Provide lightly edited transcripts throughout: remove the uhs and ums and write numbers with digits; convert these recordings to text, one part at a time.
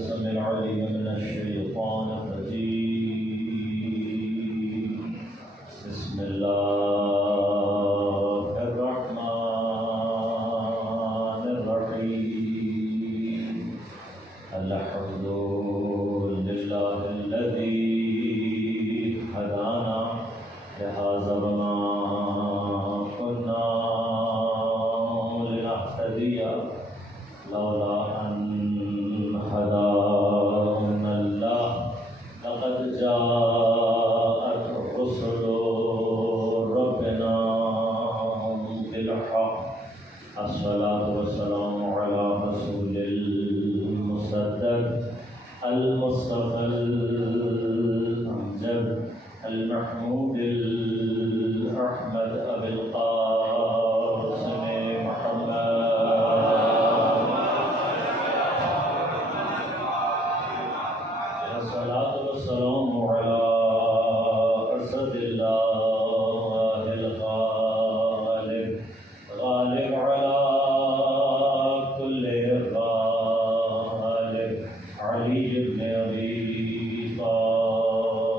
السميع العليم من الشيطان الرجيم. بسم الله الرحمن الرحيم. الحمد لله الذي هدانا لهذا وما كنا لنهتدي لولا أن هدانا الله. لقد جاءت رسل ربنا بالحق. الصلاة والسلام على رسول المصدق المصطفى الأمجد المحمود الأحمد أبي القاسم محمد. الصلاة والسلام على أسد الله الغالب غالب على كل غالب علي بن أبي طالب.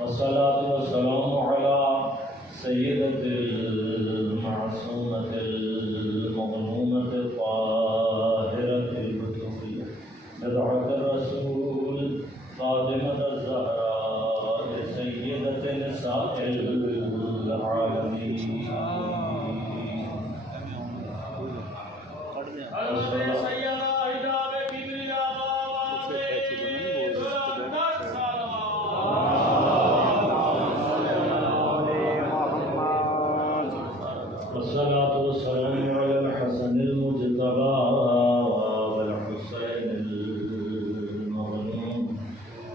والصلاة والسلام على سيدة المعصومة المظلومة الطاهرة البتولية بضعة الرسول فاطمة الزهراء سيدة نساء العالمين. والصلاة والسلام على الحسن المجتبى والحسين المظلوم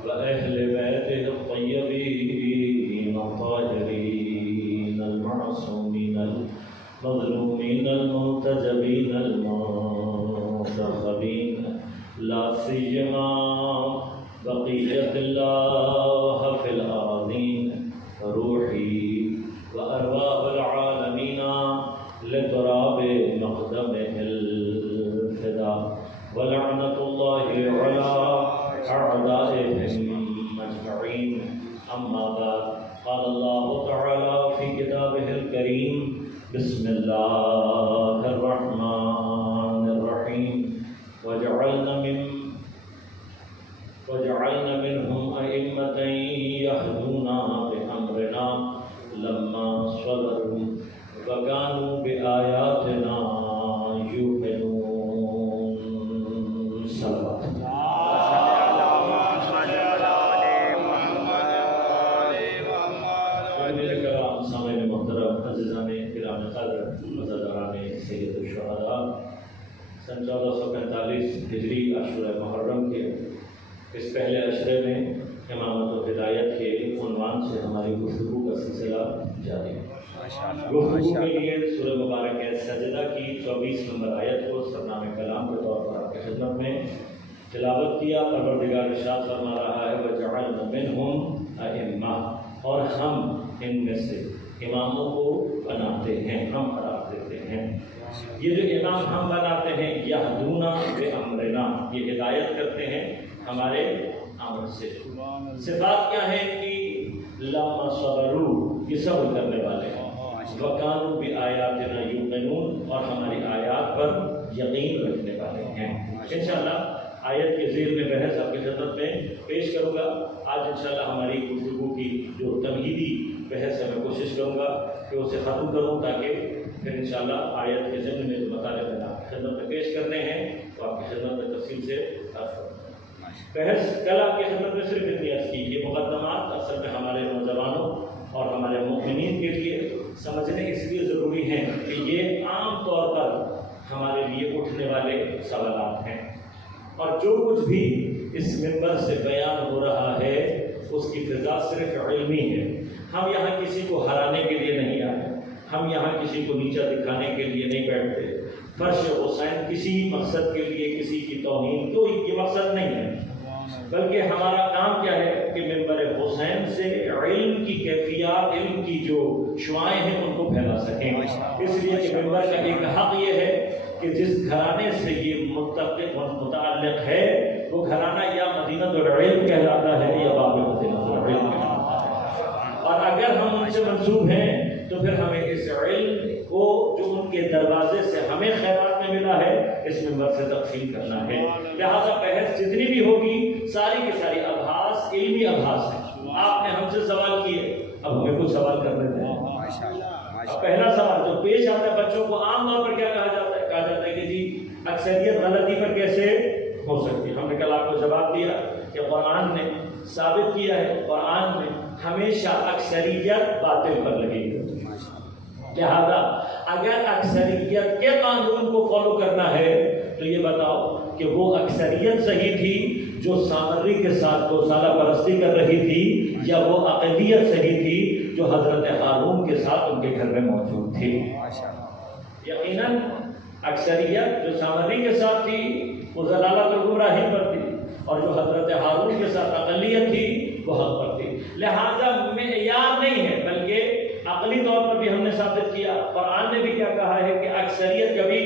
وأهل بيته الطيبين الطاهرين المعصومين المظلومين المنتجبين المنتخبين، لا سيما بقية الله في الأراضين روحي وأرواح العالمين لتراب مقدمه الفداء. ولعنة الله على أعدائهم أجمعين. أما بعد، قال الله تعالى في كتابه الكريم: بسم الله الرحمن الرحيم. وجعلنا منهم أئمة يهدون بأمرنا لما صبروا وكانوا بآياتنا يوقنون. صلوات سامعین محترم، عزیزان کرام قدر، عزاداران سید الشہداء، سن 1445 ہجری عشرہ محرم کے اس پہلے عشرے میں امامت و ہدایت کے عنوان سے ہماری گفتگو کا سلسلہ جاری ہے. گفتگو کے لیے سورہ مبارک سجدہ کی 24 نمبر آیت کو سرنامہ کلام کے طور پر آپ کی خدمت میں تلاوت کیا. پروردگار ارشاد فرما رہا ہے: وَجَعَلْنَا مِنْهُمْ أَئِمَّةً، اور ہم ان میں سے اماموں کو بناتے ہیں، ہم قرار دیتے ہیں. یہ جو امام ہم بناتے ہیں، یہدون بِأَمْرِنَا، یہ ہدایت کرتے ہیں ہمارے امر سے. صفات کیا ہے کہ لما صبروا، یہ صبر کرنے والے ہیں. وَكَانُوا بِآيَاتِنَا يُوقِنُونَ، اور ہماری آیات پر یقین رکھنے والے ہیں. انشاءاللہ آیت کے ذیل میں بحث آپ کی خدمت میں پیش کروں گا. آج انشاءاللہ ہماری گفتگو کی جو تمہیدی بحث ہے میں کوشش کروں گا کہ اسے ختم کروں، تاکہ پھر انشاءاللہ آیت کے ضمن میں جو مطالب میں آپ کی خدمت میں پیش کرنے ہیں تو آپ کی خدمت میں تفصیل سے عرض کروں گا. بحث کل آپ کی خدمت میں صرف اتنی عرض کی. یہ مقدمات اصل میں ہمارے نوجوانوں اور ہمارے مومنین کے لیے سمجھنے اس لیے ضروری ہیں کہ یہ عام طور پر ہمارے لیے اٹھنے والے سوالات ہیں، اور جو کچھ بھی اس منبر سے بیان ہو رہا ہے اس کی فضا صرف علمی ہے. ہم یہاں کسی کو ہرانے کے لیے نہیں آئے، ہم یہاں کسی کو نیچا دکھانے کے لیے نہیں بیٹھتے. فرش حسین کسی مقصد کے لیے، کسی کی توہین تو یہ مقصد نہیں ہے، بلکہ ہمارا کام کیا ہے کہ منبر حسین سے علم کی کیفیات، علم کی جو شعائیں ہیں ان کو پھیلا سکیں. اس لیے کہ منبر کا ایک حق یہ ہے کہ جس گھرانے سے یہ متعلق ہے وہ گھرانہ یا مدینہ العلم کہلاتا ہے یا باب مدینہ العلم کہلاتا ہے، اور اگر ہم ان سے منسوب ہیں تو پھر ہمیں اس علم کو جو ان کے دروازے سے ہمیں خیرات میں ملا ہے اس منبر سے تقسیم کرنا ہے۔ لہٰذا بحث جتنی بھی ہوگی ساری کی ساری ابحاث علمی ابحاث ہیں۔ آپ نے ہم سے سوال کیے، اب ہمیں کچھ سوال کر لیتے ہیں۔ اب پہلا سوال جو پیش آتا ہے بچوں کو عام طور پر کیا کہا جاتا ہے؟ کہا جاتا ہے کہ جی اکثریت غلطی پر کیسے ہو سکتی ہے؟ ہم نے کل آپ کو جواب دیا کہ قرآن نے ثابت کیا ہے، قرآن میں ہمیشہ اکثریت باطل پر لگی ہے، لہذا اگر اکثریت کے قانون کو فالو کرنا ہے تو یہ بتاؤ کہ وہ اکثریت صحیح تھی جو سامری کے ساتھ گوسالہ پرستی کر رہی تھی، یا وہ اقلیت صحیح تھی جو حضرت ہارون کے ساتھ ان کے گھر میں موجود تھی؟ یقیناً اکثریت جو سامری کے ساتھ تھی وہ ضلالت و گمراہی پر تھی، اور جو حضرت ہارون کے ساتھ اقلیت تھی وہ حق پر تھی۔ لہذا معیار نہیں ہے بلکہ عقلی طور پر بھی ہم نے ثابت کیا، قرآن نے بھی کیا کہا ہے کہ اکثریت کبھی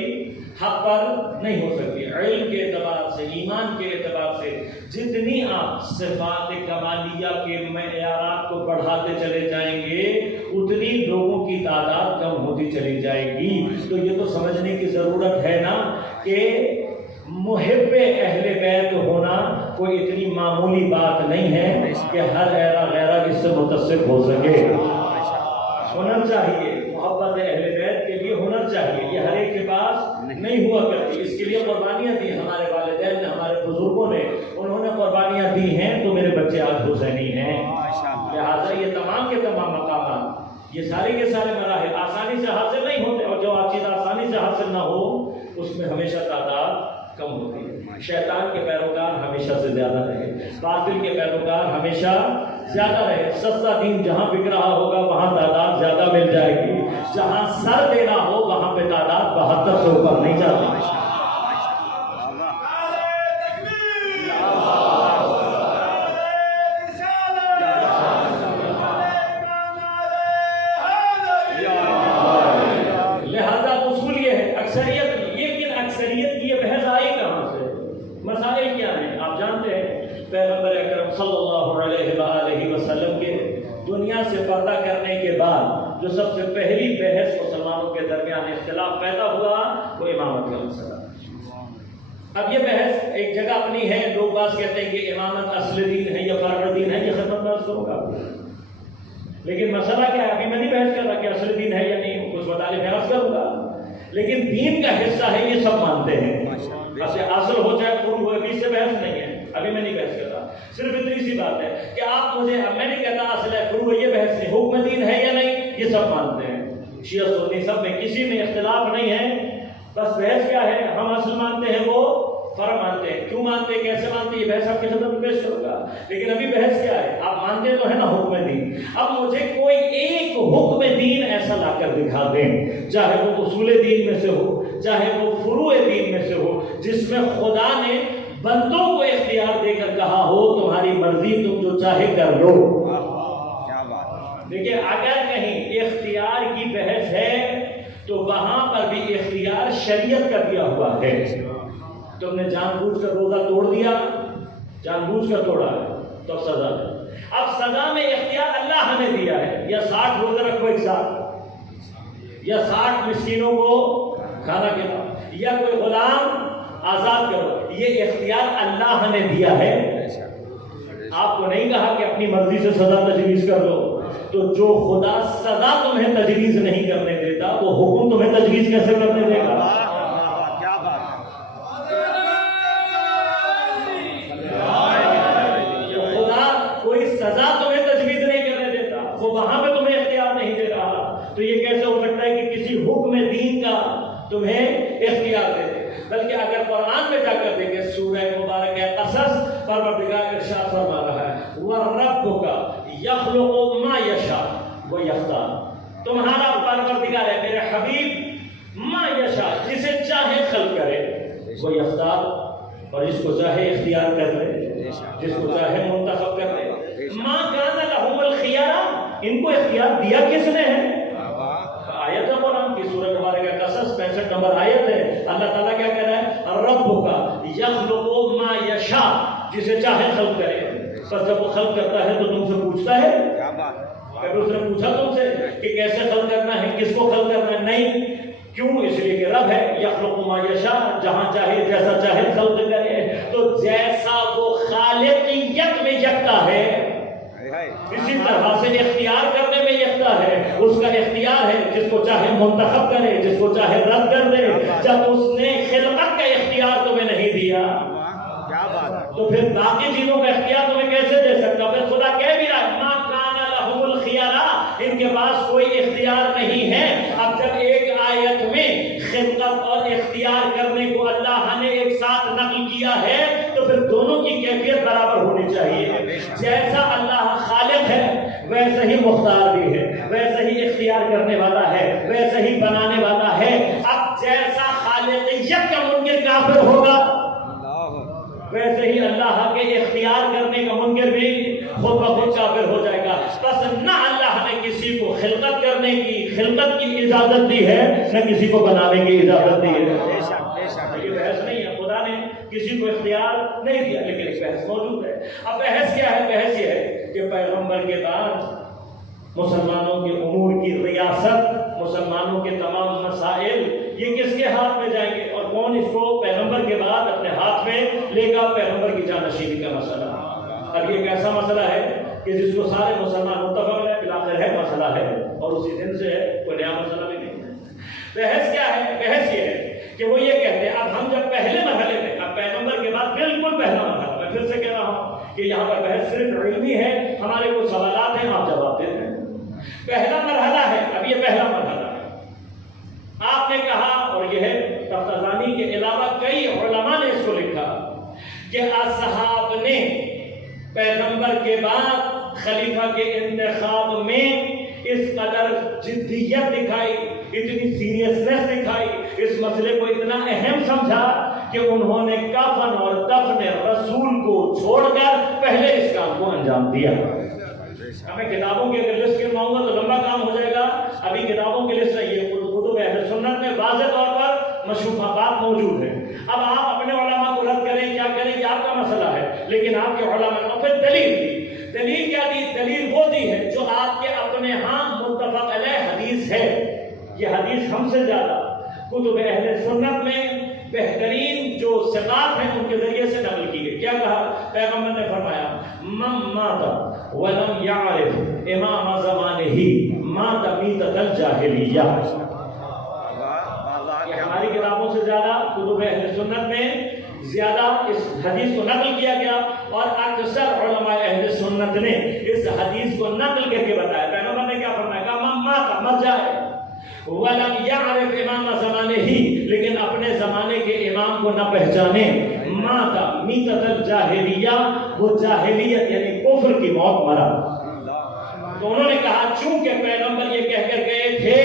حق پر نہیں ہو سکتی۔ علم کے اعتبار سے، ایمان کے اعتبار سے جتنی آپ صفات کمالیہ کے معیارات کو بڑھاتے چلے جائیں گے اتنی لوگوں کی تعداد کم ہوتی چلی جائے گی۔ تو یہ تو سمجھنے کی ضرورت ہے نا کہ محب اہل بیت ہونا کوئی اتنی معمولی بات نہیں ہے کہ ہر غیرہ اس سے متصف ہو سکے۔ ہونا چاہیے، محبت اہل بیت کے لیے ہونا چاہیے، یہ ہر ایک کے پاس نہیں ہوا کرتی۔ اس کے لیے قربانیاں دی ہمارے والدین نے، ہمارے بزرگوں نے، انہوں نے قربانیاں دی ہیں تو میرے بچے آج حسینی ہیں۔ لہٰذا یہ تمام کے تمام مقامات، یہ سارے کے سارے مراحل آسانی سے حاصل نہیں ہوتے، اور جو چیز آسانی سے حاصل نہ ہو اس میں ہمیشہ تعداد کم ہوتی ہے۔ شیطان کے پیروکار ہمیشہ سے زیادہ رہے، باطل کے پیروکار ہمیشہ زیادہ رہے۔ سستا دین جہاں بک رہا ہوگا وہاں تعداد زیادہ مل جائے گی، جہاں سر دینا ہو وہاں پہ تعداد 72 سے اوپر نہیں جاتی۔ لہذا اصول یہ ہے اکثریت، لیکن اکثریت کی یہ بحث آئی کہاں سے؟ مسائل کیا ہیں؟ آپ جانتے ہیں پیغمبر اکرم صلی اللہ علیہ وآلہ وسلم کے دنیا سے پردہ کرنے کے بعد جو سب سے پہلی بحث مسلمانوں کے درمیان اختلاف پیدا ہوا وہ امامت کا مسئلہ۔ اب یہ بحث ایک جگہ اپنی ہے، لوگ بعض کہتے ہیں کہ امامت اصل دین ہے یا فرع دین ہے، یہ خدمت بحث کروں گا، لیکن مسئلہ کیا ہے؟ ابھی میں نہیں بحث کر رہا کہ اصل دین ہے یا نہیں، کچھ مطالعے میں عرض کروں گا، لیکن دین کا حصہ ہے یہ سب مانتے ہیں۔ اصل ہو چاہے فروع ہو، ابھی سے بحث نہیں ہے، ابھی میں نہیں بحث کر رہا، صرف اتنی سی بات ہے کہ آپ مجھے، میں نہیں کہتا اصل ہے فروع ہے، یہ بحث نہیں، حکم دین ہے یا نہیں یہ سب مانتے ہیں، شیعہ سنی سب میں کسی میں اختلاف نہیں ہے۔ بس بحث کیا ہے؟ ہم اصل مانتے ہیں، وہ فرع مانتے ہیں۔ کیوں مانتے ہیں، کیسے مانتے ہیں، یہ بحث آپ کے خدمت میں پیش کروں گا، لیکن ابھی بحث کیا ہے؟ آپ مانتے تو ہے نا حکم دین۔ اب مجھے کوئی ایک حکم دین ایسا لا کر دکھا دیں، چاہے وہ اصول دین میں سے ہو چاہے وہ فروع دین میں سے ہو، جس میں خدا نے بندوں کو اختیار دے کر کہا ہو تمہاری مرضی، تم جو چاہے کر لو۔ دیکھیے اگر کہیں اختیار کی بحث ہے تو وہاں پر بھی اختیار شریعت کا دیا ہوا ہے۔ تم نے جان بوجھ کر روزہ توڑ دیا، جان بوجھ کر توڑا ہے تو اب سزا ہے۔ اب سزا میں اختیار اللہ نے دیا ہے، یا 60 روزہ رکھو ایک ساتھ، یا 60 مسکینوں کو کھانا کھلاؤ، یا کوئی غلام آزاد کرو، یہ اختیار اللہ نے دیا ہے۔ آپ کو نہیں کہا کہ اپنی مرضی سے سزا تجویز کر لو۔ تو جو خدا سزا تمہیں تجویز نہیں کرنے دیتا وہ حکم تمہیں تجویز کیسے کرنے دے گا؟ خدا کوئی سزا تمہیں تجویز نہیں کرنے دیتا، وہ وہاں پہ تمہیں اختیار نہیں دے رہا، تو یہ کیسے ہو سکتا ہے کہ کسی حکم دین کا تمہیں اختیار دے دے؟ بلکہ اگر قرآن میں جا کر دیکھیں سورہ مبارک قصص، پروردگار ارشاد فرما رہا ہے وَرَبُّكَ يَخْلُقُ مَا يَشَاءُ وَيَخْتَارُ، تمہارا پروردگار ہے میرے حبیب ما یشاء، جسے چاہے خلق کرے، وہ یختار، اور جس کو چاہے اختیار کر لے، جس کو چاہے منتخب کر لے۔ ما کان لہم الخیارہ، ان کو اختیار دیا کس نے ہے؟ آیت ہے قرآن کی سورہ مبارکہ قصص 65 نمبر آیت ہے، اللہ بس جب وہ خلق کرتا ہے تو تم سے پوچھتا ہے؟ کبھی اس نے پوچھا تم سے کہ کیسے خلق کرنا ہے، کس کو خلق کرنا ہے؟ نہیں. کیوں؟ اس لیے کہ رب ہے، یخلق ما یشاء، جہاں چاہے جیسا چاہے خلق کرے. تو جیسا وہ خالقیت میں یکتا ہے اسی طرح سے اختیار کرنے میں یکتا ہے. اس کا اختیار ہے، جس کو چاہے منتخب کرے، جس کو چاہے رد کر دے. جب اس نے خلقت کا اختیار تمہیں نہیں دیا تو پھر باقی چیزوں کا اختیار تمہیں کیسے دے سکتا؟ پھر خدا کہہ بھی رہا ہے ما کان لہم الخیارہ، ان کے پاس کوئی اختیار نہیں ہے. اب جب ایک آیت میں خلقت اور اختیار کرنے کو اللہ نے ایک ساتھ نقل کیا ہے تو پھر دونوں کی کیفیت برابر ہونی چاہیے. جیسا اللہ خالق ہے ویسے ہی مختار بھی ہے، ویسے ہی اختیار کرنے والا ہے، ویسے ہی بنانے والا ہے. اب جیسا خالقیت کا منکر کافر ہوگا ویسے ہی اللہ کے اختیار کرنے کا منکر بھی خود بخود کافر ہو جائے گا. بس نہ اللہ نے کسی کو خلقت کرنے کی، خلقت کی اجازت دی ہے، نہ کسی کو بنانے کی اجازت دی ہے. یہ بحث نہیں ہے، خدا نے کسی کو اختیار نہیں دیا، لیکن ایک بحث موجود ہے. اب بحث کیا ہے؟ بحث یہ ہے کہ پیغمبر کے بعد مسلمانوں کے امور کی ریاست، مسلمانوں کے تمام مسائل یہ کس کے ہاتھ میں جائیں گے، اور کون اس کو پیغمبر کے بعد اپنے ہاتھ میں لے گا؟ پیغمبر کی جانشینی کا مسئلہ. اب یہ ایک ایسا مسئلہ ہے کہ جس کو سارے مسلمان متفق ہے، بالآخر ہے مسئلہ ہے، اور اسی دن سے ہے، کوئی نیا مسئلہ بھی نہیں ہے. بحث کیا ہے؟ بحث یہ ہے کہ وہ یہ کہتے ہیں اب ہم جب پہلے مرحلے میں، اب پیغمبر کے بعد بالکل پہلا مرحلہ، میں پھر سے کہہ رہا ہوں کہ یہاں پر بحث صرف علمی ہے، ہمارے کچھ سوالات ہیں، آپ جواب دیتے ہیں. پہلا مرحلہ ہے، اب یہ پہلا مرحلہ ہے. آپ نے کہا، اور یہ ہے تفتازانی کے علاوہ کئی علماء نے اس کو لکھا کہ اصحاب نے پیغمبر کے بعد خلیفہ کے انتخاب میں اس قدر جدیت دکھائی، اتنی سیریسنس دکھائی، اس مسئلے کو اتنا اہم سمجھا کہ انہوں نے کفن اور دفن رسول کو چھوڑ کر پہلے اس کام کو انجام دیا. ہمیں کتابوں کی اگر لسٹ گنواؤں گا تو لمبا کام ہو جائے گا. ابھی کتابوں کی لسٹ ہے، یہ کتب اہل سنت میں واضح طور پر مشروحات موجود ہیں. اب آپ اپنے علماء کو رد کریں، کیا کریں، یہ آپ کا مسئلہ ہے، لیکن آپ کے علماء نے پھر دلیل کیا دی؟ دلیل وہ دی ہے جو آپ کے اپنے ہاں متفق علیہ حدیث ہے. یہ حدیث ہم سے زیادہ کتب اہل سنت میں بہترین جو ثقات ہیں ان کے ذریعے سے نقل کی گئی. کیا کہا؟ پیغمبر نے فرمایا من مات ولم يعرف امام زمانہ مات میتۃ الجاہلیہ. یہ ہماری کتابوں سے زیادہ کتب اہل سنت میں زیادہ اس حدیث کو نقل کیا گیا، اور اکثر علماء اہل سنت نے اس حدیث کو نقل کر کے بتایا. پیغمبر نے کیا فرمایا؟ کہا من مات، مر جائے، وَلَمْ يَعْرِفْ إِمَامَ زَمَانِهِ، لیکن اپنے زمانے کے امام کو نہ پہچانے، مَاتَ مِیتَةَ الْجَاہِلِیَّہ، وہ جاہلیت یعنی کفر کی موت مرا. تو انہوں نے کہا چونکہ پیغمبر یہ کہہ کر گئے تھے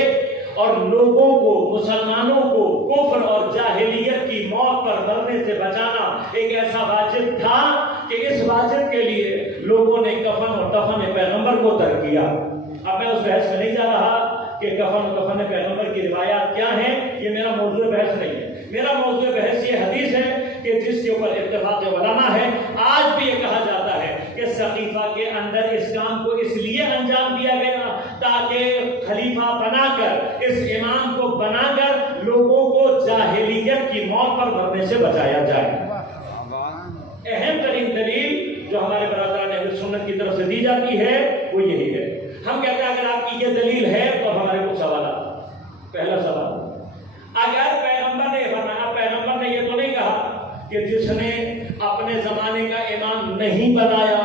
اور لوگوں کو، مسلمانوں کو کفر اور جاہلیت کی موت پر مرنے سے بچانا ایک ایسا واجب تھا کہ اس واجب کے لیے لوگوں نے کفن اور دفن پیغمبر کو ترک کیا. اب میں اس بحث میں نہیں جا رہا کہ کفن و کفن پیغمبر کی روایات کیا ہیں، یہ میرا موضوع بحث نہیں ہے. میرا موضوع بحث یہ حدیث ہے کہ جس کے اوپر اتفاق علماء ہے. آج بھی یہ کہا جاتا ہے کہ سقیفہ کے اندر اس کام کو اس لیے انجام دیا گیا تاکہ خلیفہ بنا کر، اس امام کو بنا کر لوگوں کو جاہلیت کی موت پر مرنے سے بچایا جائے. اہم ترین دلیل جو ہمارے برادران اہل سنت کی طرف سے دی جاتی ہے وہ یہی ہے. ہم کہتے ہیں اگر آپ کی یہ دلیل ہے تو ہمارے کچھ سوالات. پہلا سوال، اگر پیغمبر نے فرمایا، پیغمبر نے یہ تو نہیں کہا کہ جس نے اپنے زمانے کا امام نہیں بنایا،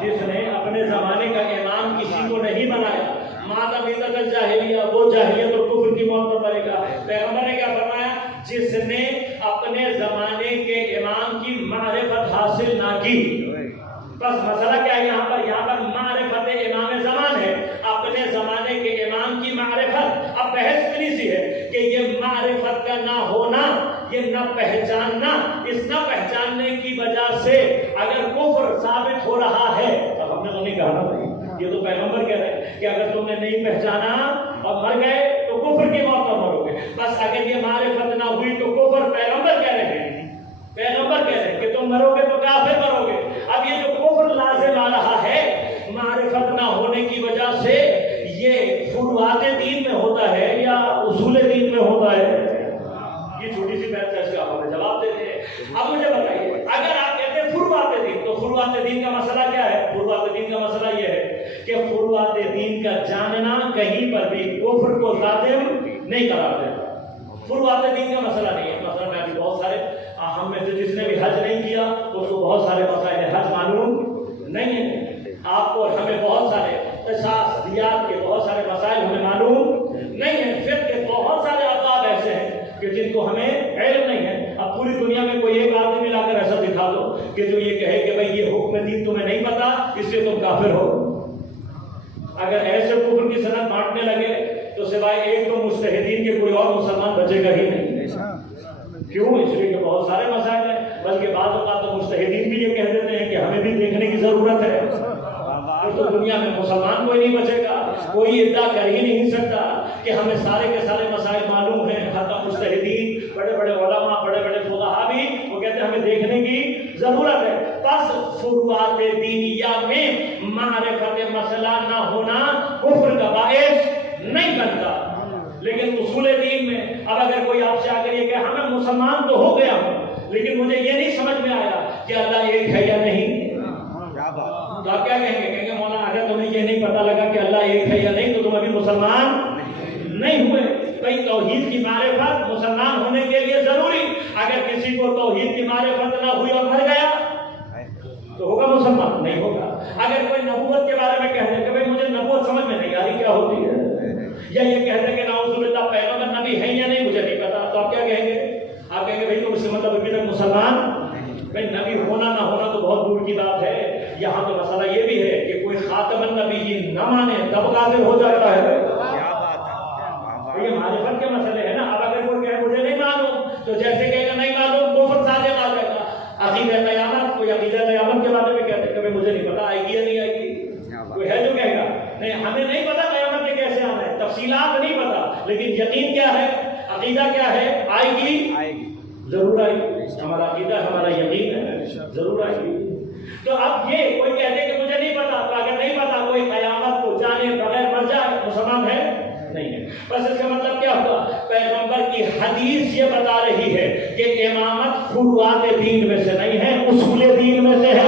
جس نے اپنے زمانے کا امام کسی کو نہیں بنایا، ماتا میتۃ الجاہلیہ، وہ جاہلیت اور کفر کی موت پر مرے گا. پیغمبر نے کیا فرمایا؟ جس نے اپنے زمانے کے امام کی معرفت حاصل نہ کی. بس مسئلہ کیا ہے یہاں پر معرفت امام زمان ہے، اپنے زمانے کے امام کی معرفت. اب بحث اتنی سی ہے کہ یہ معرفت کا نہ ہونا، یہ نہ پہچاننا، اس نہ پہچاننے کی وجہ سے اگر کفر ثابت ہو رہا ہے، اب ہم نے تو نہیں کہا نا بھائی، یہ تو پیغمبر کہہ رہے ہیں کہ اگر تم نے نہیں پہچانا اور مر گئے تو کفر کی موت پر مرو گے. بس اگر یہ معرفت نہ ہوئی تو کفر پیغمبر کہہ رہے ہیں. پیغمبر کہہ رہے ہیں کہ تم مرو گے تو کافر مرو گے۔ اب یہ جو کفر لازم آ رہا ہے معرفت نہ ہونے کی وجہ سے، یہ فروعات دین میں ہوتا ہے یا اصول دین میں ہوتا ہے؟ یہ چھوٹی سی بحث ہے، اس کا آپ ہمیں جواب دیتے ہیں۔ اب مجھے بتائیے، اگر آپ کہتے ہیں فروعات دین، تو فروعات دین کا مسئلہ کیا ہے؟ فروعات دین کا مسئلہ یہ ہے کہ فروعات دین کا جاننا کہیں پر بھی کفر کو لازم نہیں قرار دیتا۔ فروعات دین کا مسئلہ نہیں ہے۔ مثلا میں ابھی بہت سارے ہم میں سے جس نے بھی حج نہیں کیا اس کو بہت سارے مسائل حج معلوم نہیں ہے، آپ کو اور ہمیں بہت سارے قصاص دیات کے بہت سارے مسائل ہمیں معلوم نہیں ہے، فقہ کے بہت سارے ابواب ایسے ہیں کہ جن کو ہمیں علم نہیں ہے۔ اب پوری دنیا میں کوئی ایک آدمی ملا کر ایسا دکھا دو کہ جو یہ کہے کہ بھائی یہ حکم دین تمہیں نہیں پتا اس لیے تم کافر ہو۔ اگر ایسے کفر کی سند بانٹنے لگے تو سوائے ایک تو مجتہدین کے کوئی اور مسلمان بچے گا ہی نہیں۔ کیوں؟ اس لیے کہ بہت سارے مسائل ہیں، بلکہ بعض اوقات تو مجتہدین بھی یہ کہہ دیتے ہیں کہ ہمیں بھی دیکھنے کی ضرورت ہے۔ تو دنیا میں مسلمان کوئی نہیں بچے گا، کوئی ادعا کر ہی نہیں سکتا کہ ہمیں سارے کے سارے مسائل معلوم ہیں۔ حتی مجتہدین، بڑے بڑے علماء، بڑے بڑے فقہا بھی وہ کہتے ہیں ہمیں دیکھنے کی ضرورت ہے۔ پس فروعات دینیہ میں معرفت مسئلہ نہ ہونا کفر کا باعث نہیں بنتا، لیکن اصول دین میں اب اگر کوئی آپ سے آ کر یہ کہ ہاں میں مسلمان تو ہو گیا ہوں لیکن مجھے یہ نہیں سمجھ میں آیا کہ اللہ ایک ہے یا نہیں، تو آپ کیا کہیں گے؟ کہیں گے مولانا اگر تمہیں یہ نہیں پتا لگا کہ اللہ ایک ہے یا نہیں تو تم ابھی مسلمان نہیں ہوئے۔ بھائی توحید کی معرفت مسلمان ہونے کے لیے ضروری، اگر کسی کو توحید کی معرفت نہ ہوئی اور مر گیا تو ہوگا مسلمان؟ نہیں ہوگا۔ اگر کوئی نبوت کے بارے میں کہہ دے کہ بھائی مجھے نبوت سمجھ میں نہیں آ رہی کیا ہوتی ہے، یا یہ کہتے ہیں کہ نعوذ باللہ پیغمبر نبی ہے یا نہیں مجھے نہیں پتا، تو آپ کیا کہیں گے؟ آپ کہیں گے بھائی تم اس سے مطلب ابھی تک مسلمان؟ بھائی نبی ہونا نہ ہونا تو بہت دور کی بات ہے، یہاں تو مسئلہ یہ بھی ہے کہ کوئی خاتم النبیین نہ مانے تب کافر ہو جاتا ہے۔ یہ معرفت کے مسئلے ہیں نا۔ اب اگر کوئی کہے مجھے نہیں معلوم تو جیسے کہے گا نہیں معلوم کفر صادق آ جائے گا۔ عقیدہ قیامت، کوئی عقیدہ قیامت کے بارے میں کہتے ہیں کہ مجھے نہیں پتا آئے گی یا نہیں آئے گی، کوئی ہے جو کہے گا نہیں ہمیں نہیں پتا قیامت میں کیسے آنا ہے، تفصیلات نہیں پتا، لیکن یقین کیا ہے، عقیدہ کیا ہے، آئے گی ضرور آئے گی، ہمارا عقیدہ ہمارا یقین ہے ضرور آئے گی۔ تو اب یہ کوئی کہتے ہیں کہ مجھے نہیں پتا، تو اگر نہیں پتا کوئی قیامت کو جانے بغیر مر جائے مسلمان ہے نہیں ہے۔ بس اس کا مطلب کیا ہوا؟ پیغمبر کی حدیث یہ بتا رہی ہے کہ امامت فروعات دین میں سے نہیں ہے، اصول دین میں سے ہے۔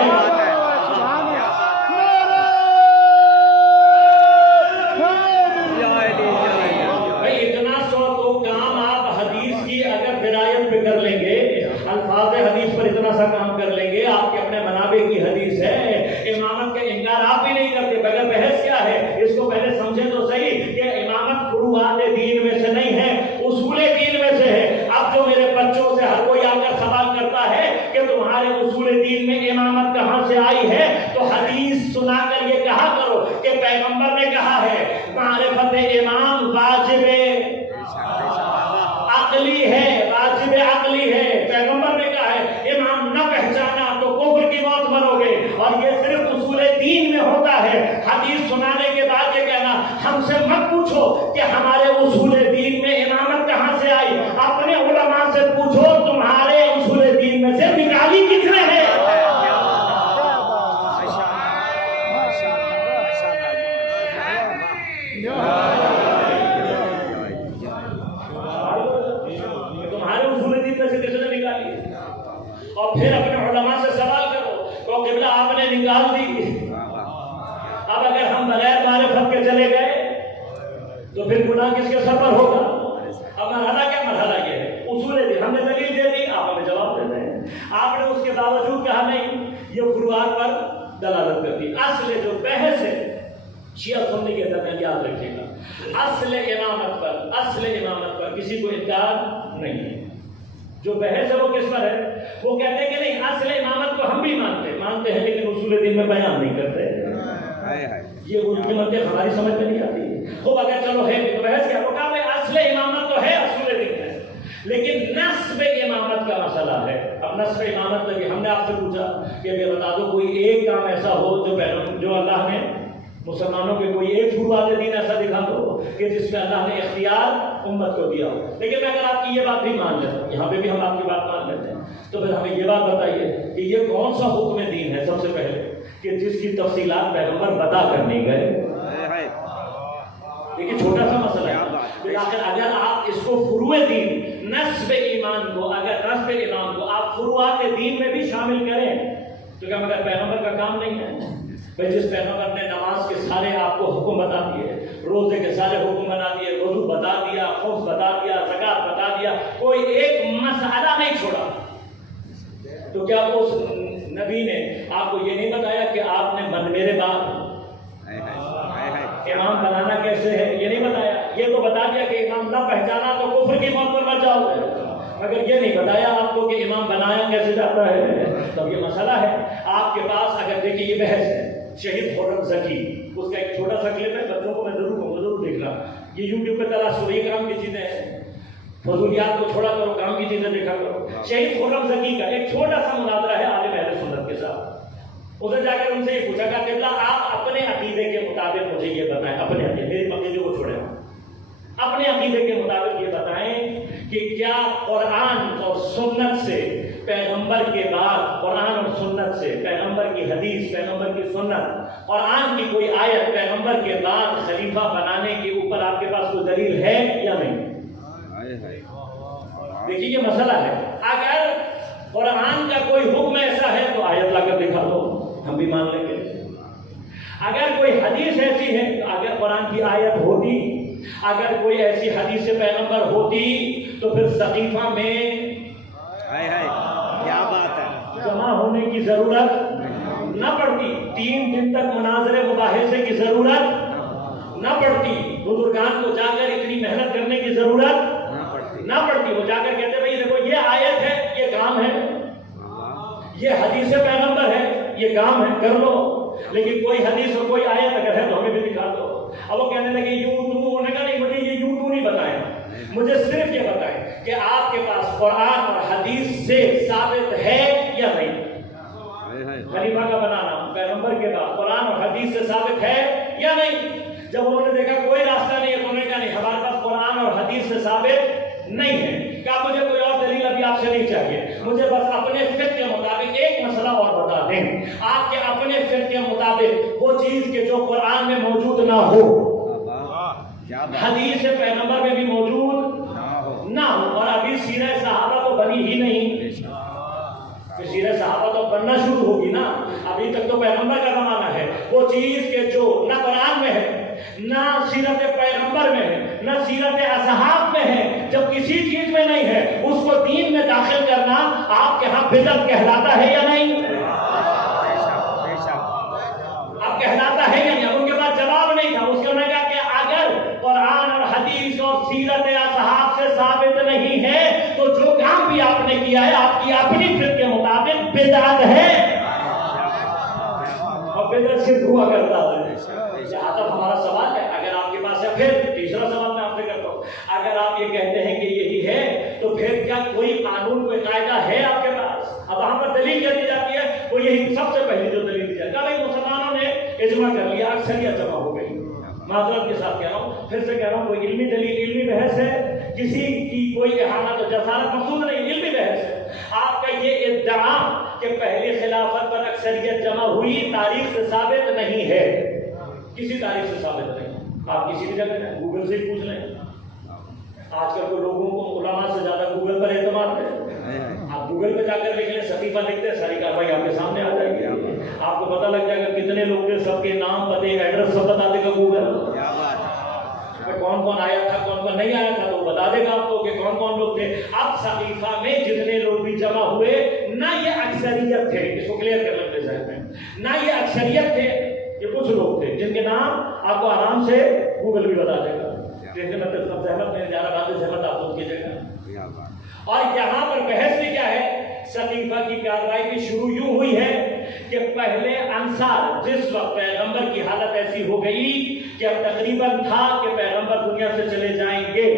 الفاظ حدیث پر اتنا سا کام کر لیں گے، آپ کے اپنے منابع کی حدیث ہے، امامت کا انکار آپ بھی نہیں کرتے، بغیر بحث کیا ہے؟ اس کو پہلے سمجھیں تو صحیح کہ امامت فروعات دین میں سے نہیں ہے، اصول دین میں سے ہے۔ اب جو میرے بچوں سے ہر کوئی آ کر سوال کرتا ہے کہ تمہارے اصول دین میں امامت کہاں سے آئی ہے، تو حدیث سنا کر یہ کہا کرو کہ پیغمبر نے کہا ہے معرفت امام واجب عقلی ہے، واجب عقلی ہے۔ پیغمبر نے کہا ہے امام نہ پہچانا تو کفر کی موت مرو گے، اور یہ صرف اصول دین میں ہوتا ہے۔ حدیث سنانے کے بعد یہ کہنا ہم سے مت پوچھو کہ ہمارے اصول دین میں امامت کہاں سے آئی، اپنے علماء سے پوچھو تمہارے اصول دین میں سے نکالی کس نے ہے۔ اور پھر اپنے علماء سے سوال کرو تو قبلہ آپ نے نکال دی۔ اب اگر ہم بغیر معرفت کے چلے گئے تو پھر گناہ کس کے سر پر ہوگا؟ اب مرحلہ کیا مرحلہ یہ ہے، اصول دین ہم نے دلیل دے دی، آپ ہمیں جواب دے رہے ہیں، آپ نے اس کے باوجود کہا نہیں، یہ فروعات پر دلالت کرتی۔ اصل جو بحث ہے شیعہ سنی کے درمیان یاد رکھیے گا، اصل امامت پر کسی کو انکار نہیں ہے۔ جو بحث ہے وہ کس پر ہے؟ وہ کہتے ہیں کہ نہیں اصل امامت کو ہم بھی مانتے ہیں لیکن اصول دین میں بیان نہیں کرتے۔ یہ ان کی منطق ہماری سمجھ میں نہیں آتی۔ خوب اگر چلو ہے تو بحث کیا؟ وہ کہا بھائی اصل امامت تو ہے اصول دین ہے، لیکن نصب امامت کا مسئلہ ہے۔ اب نصب امامت میں ہم نے آپ سے پوچھا کہ یہ بتا دو کوئی ایک کام ایسا ہو جو اللہ نے مسلمانوں کے کوئی ایک فروعات دین ایسا دکھا دو کہ جس میں اللہ نے اختیار امت کو دیا ہو. لیکن میں اگر آپ کی یہ بات بھی مان لیتا ہوں, یہاں پہ بھی ہم آپ کی بات مان لیتے ہیں, تو پھر ہمیں یہ بات بتائیے کہ یہ کون سا حکم دین ہے سب سے پہلے کہ جس کی تفصیلات پیغمبر بتا کر نہیں گئے. دیکھیے چھوٹا سا مسئلہ ہے, اگر آپ اس کو فروع دین نصب ایمان کو, اگر نصب ایمان کو آپ فروعات دین میں بھی شامل کریں تو کیا مگر پیغمبر کا کام نہیں ہے؟ بھائی جس پیغمبر نے نماز کے سارے آپ کو حکم بتا دیے, روزے کے سارے حکم بنا دیے, وضو بتا دیا, خمس بتا دیا, زکات بتا دیا, کوئی ایک مسئلہ نہیں چھوڑا, تو کیا اس نبی نے آپ کو یہ نہیں بتایا کہ آپ نے میرے بعد امام بنانا کیسے ہے؟ یہ نہیں بتایا. یہ تو بتا دیا کہ امام نہ پہچانا تو کفر کی موت پر مر جاؤ, مگر یہ نہیں بتایا آپ کو کہ امام بنایا کیسے جاتا ہے. تب یہ مسئلہ ہے آپ کے پاس. اگر دیکھیے یہ بحث ہے شہید خرم زکی, اس کا ایک چھوٹا سا کلپ ہے, بچوں کو میں ضرور دیکھنا, یہ یوٹیوب پہ تلاش ہو رہی کام کی چیزیں ہیں, فضولیات کو چھوڑا کرو, کام کی چیزیں دیکھا کرو. شہید خرم زکی کا ایک چھوٹا سا مناظرہ ہے عالم اہل سنت کے ساتھ. اسے جا کر ان سے یہ پوچھا کہ قبلہ آپ اپنے عقیدے کے مطابق مجھے یہ بتائیں, اپنے عقیدے, میرے عقیدے کو چھوڑیں, اپنے عقیدے کے مطابق یہ بتائیں کہ کیا قرآن اور سنت سے پیغمبر کے بعد, قرآن اور سنت سے پیغمبر کی حدیث, پیغمبر کی سنت, قرآن کی کوئی آیت پیغمبر کے بعد خلیفہ بنانے کے اوپر آپ کے پاس کوئی دلیل ہے یا نہیں؟ دیکھیے یہ مسئلہ ہے. اگر قرآن کا کوئی حکم ایسا ہے تو آیت لا کر دکھا دو, ہم بھی مان لیں گے. اگر کوئی حدیث ایسی ہے, اگر قرآن کی آیت ہوتی, اگر کوئی ایسی حدیث سے پیغمبر ہوتی تو پھر سقیفہ میں کیا بات ہے جمع ہونے کی ضرورت نہ پڑتی, 3 دن تک مناظرے مباحثے کی ضرورت نہ پڑتی, بزرگان کو جا کر اتنی محنت کرنے کی ضرورت نہ پڑتی. وہ جا کر کہتے بھائی دیکھو یہ آیت ہے, یہ کام ہے, یہ حدیث پیغمبر ہے, یہ کام ہے, کر لو. لیکن کوئی حدیث اور کوئی آیت اگر ہے تو ہمیں بھی دکھا دو. اب وہ کہنے لگے یوں تو, انہوں نے کہا نہیں, مجھے یہ یوں تو نہیں بتائیں, مجھے صرف یہ بتائیں کہ آپ کے پاس قرآن اور حدیث سے ثابت ہے یا نہیں. خلیفہ کا بنانا پیغمبر کے بعد قرآن اور حدیث سے ثابت ہے یا نہیں. جب انہوں نے دیکھا کوئی راستہ نہیں ہے تو انہوں نے کہا نہیں, ہمارے پاس قرآن اور حدیث سے ثابت نہیں ہے. کہا مجھے کوئی اور دلیل ابھی آپ سے نہیں چاہیے, مجھے بس اپنے فقہ کے مطابق ایک مسئلہ اور بتا دیں. آپ کے اپنے فقہ کے مطابق وہ چیز کہ جو قرآن میں موجود نہ ہو, حدیث پیغمبر میں بھی موجود نہ ہو, اور ابھی سیرہ صحابہ تو بنی ہی نہیں. سیرہ صحابہ تو بننا شروع ہوگی نا, ابھی تک تو پیغمبر کا زمانہ ہے. وہ چیز کہ جو نہ قرآن میں ہے, نہ سیرت پیغمبر میں ہے, نہ سیرت اصحاب میں ہے, جب کسی چیز میں نہیں ہے اس کو دین میں داخل کرنا آپ کے ہاں بدعت کہلاتا ہے یا نہیں؟ اب کہلاتا ہے یا نہیں؟ اب ان کے پاس جواب نہیں تھا. اس نے کہا کہ اگر قرآن اور حدیث اور سیرت اصحاب سے ثابت نہیں ہے تو جو کام بھی آپ نے کیا ہے آپ کی اپنی فکر کے مطابق بدعت ہے, اور بدعت صرف ہوا کرتا ہے. لہٰذا ہمارا سوال ہے, اگر آپ کے پاس ہے, پھر تیسرا سوال میں آپ سے کرتا ہوں, اگر آپ یہ کہتے ہیں کہ یہی ہے تو پھر کیا کوئی قانون, کوئی قاعدہ ہے آپ کے پاس؟ اب وہاں پر دلیل کیا دی جاتی ہے, وہ یہی سب سے پہلی جو دلیل دی جاتی ہے, بھائی مسلمانوں نے اجماع کر لیا, اکثریت جمع ہو گئی. معذرت کے ساتھ کہہ رہا ہوں, پھر سے کہہ رہا ہوں, کوئی علمی دلیل, علمی بحث ہے, کسی کی کوئی احانت و جسارت مقصود نہیں, علمی بحث ہے. آپ کا یہ ادعا کہ پہلی خلافت پر اکثریت جمع ہوئی تاریخ سے ثابت نہیں ہے, کسی تاریخ سے ثابت نہیں. آپ کسی بھی جگہ گوگل سے ہی پوچھ لیں. آج کل تو لوگوں کو علماء سے زیادہ گوگل پر اعتماد ہے. آپ گوگل پہ جا کر لکھ لیں, صحیفہ لکھتے ہیں, ساری کاروائی آپ کے سامنے آ جائے گی. آپ کو پتہ لگ جائے گا کتنے لوگ تھے, سب کے نام, پتے, ایڈریس سب بتا دے گا گوگل. کون کون آیا تھا, کون کون نہیں آیا تھا, تو بتا دے گا آپ کو کہ کون کون لوگ تھے. اب صحیفہ میں جتنے لوگ بھی جمع ہوئے, نہ یہ اکثریت تھے, اس کو کلیئر کر لیں ذہن میں, نہ یہ اکثریت تھے, یہ کچھ لوگ تھے جن کے نام آپ کو آرام سے گوگل بھی بتا دے گا. جیسے مطلب زحمت میں زیادہ بات زحمت آپ خود کیجیے گا. اور یہاں پر بحث بھی کیا ہے, صحیفہ کی کارروائی بھی شروع یوں ہوئی ہے کہ پہلے انصار, جس وقت پیغمبر کی حالت ایسی ہو گئی کہ اب تقریباً تھا کہ پیغمبر دنیا سے چلے جائیں گے,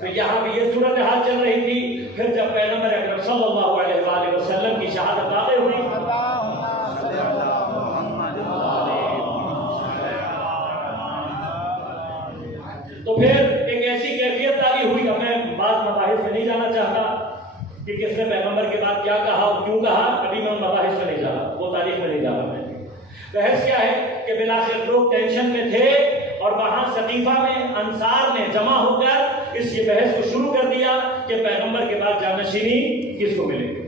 تو یہاں بھی یہ صورتحال چل رہی تھی. پھر جب پیغمبر اکرم صلی اللہ علیہ وآلہ وسلم کی شہادت واقع ہوئی, تو پھر ایک ایسی کیفیت تاری ہوئی. اب میں بعض مباحث میں نہیں جانا چاہتا کہ کس نے پیغمبر کے بعد کیا کہا اور کیوں کہا، ابھی میں ان مباحث میں نہیں جا رہا، وہ تاریخ میں نہیں جا رہا. میں بحث کیا ہے کہ بالآخر لوگ ٹینشن میں تھے اور وہاں ثقیفہ میں انصار نے جمع ہو کر اس یہ بحث کو شروع کر دیا کہ پیغمبر کے بعد جانشینی کس کو ملے گی.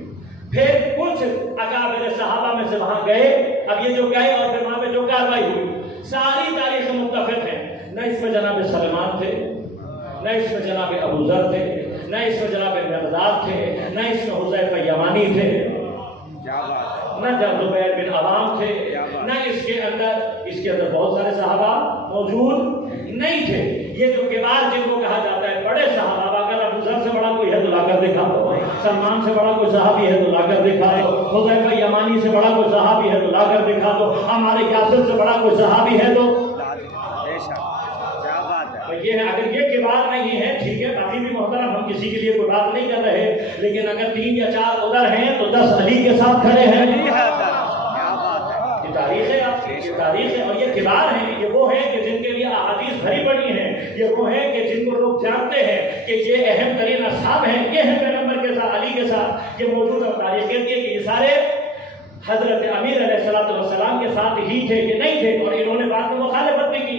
پھر کچھ اکابر صحابہ میں سے وہاں گئے. اب یہ جو گئے اور پھر وہاں پہ جو کاروائی ہوئی ساری تاریخ متفق ہیں. نہ اس میں جناب سلمان تھے، نہ اس میں جناب ابو ذر تھے، نہ اس میں جناب مقداد تھے، نہ اس میں حذیفہ یمانی تھے، نہ زبیر بن عوام تھے، نہ اس کے اندر بہت سارے صحابہ موجود نہیں تھے. یہ جو کبار جن کو کہا جاتا ہے بڑے صحابہ، اگر ابو ذر سے بڑا کوئی ہے تو لا کر دکھا دو، سلمان سے بڑا کوئی صحابی ہے تو لا کر دکھا دو، حذیفہ یمانی سے بڑا کوئی صحابی ہے تو لا کر دکھا دو، ہمارے یاسر سے بڑا کوئی صحابی ہے تو یہ ہے. اگر یہ کبار نہیں ہے ٹھیک ہے، ابھی بھی محترم ہم کسی کے لیے کوئی بات نہیں کر رہے، لیکن اگر 3 یا 4 ادھر ہیں تو 10 علی کے ساتھ کھڑے ہیں. یہ تاریخ ہے آپ کی، یہ تاریخ ہے. اور یہ کبار ہیں، یہ وہ ہیں کہ جن کے لیے احادیث بھری پڑی ہیں، یہ وہ ہیں کہ جن کو لوگ جانتے ہیں کہ یہ اہم ترین اصحاب ہیں. یہ ہیں پیغمبر کے ساتھ، علی کے ساتھ. یہ موجود اب تاریخ کہتی ہے کہ یہ سارے حضرت امیر علیہ السلام کے ساتھ ہی تھے کہ نہیں تھے، اور انہوں نے بعد میں مخالفت بھی کی.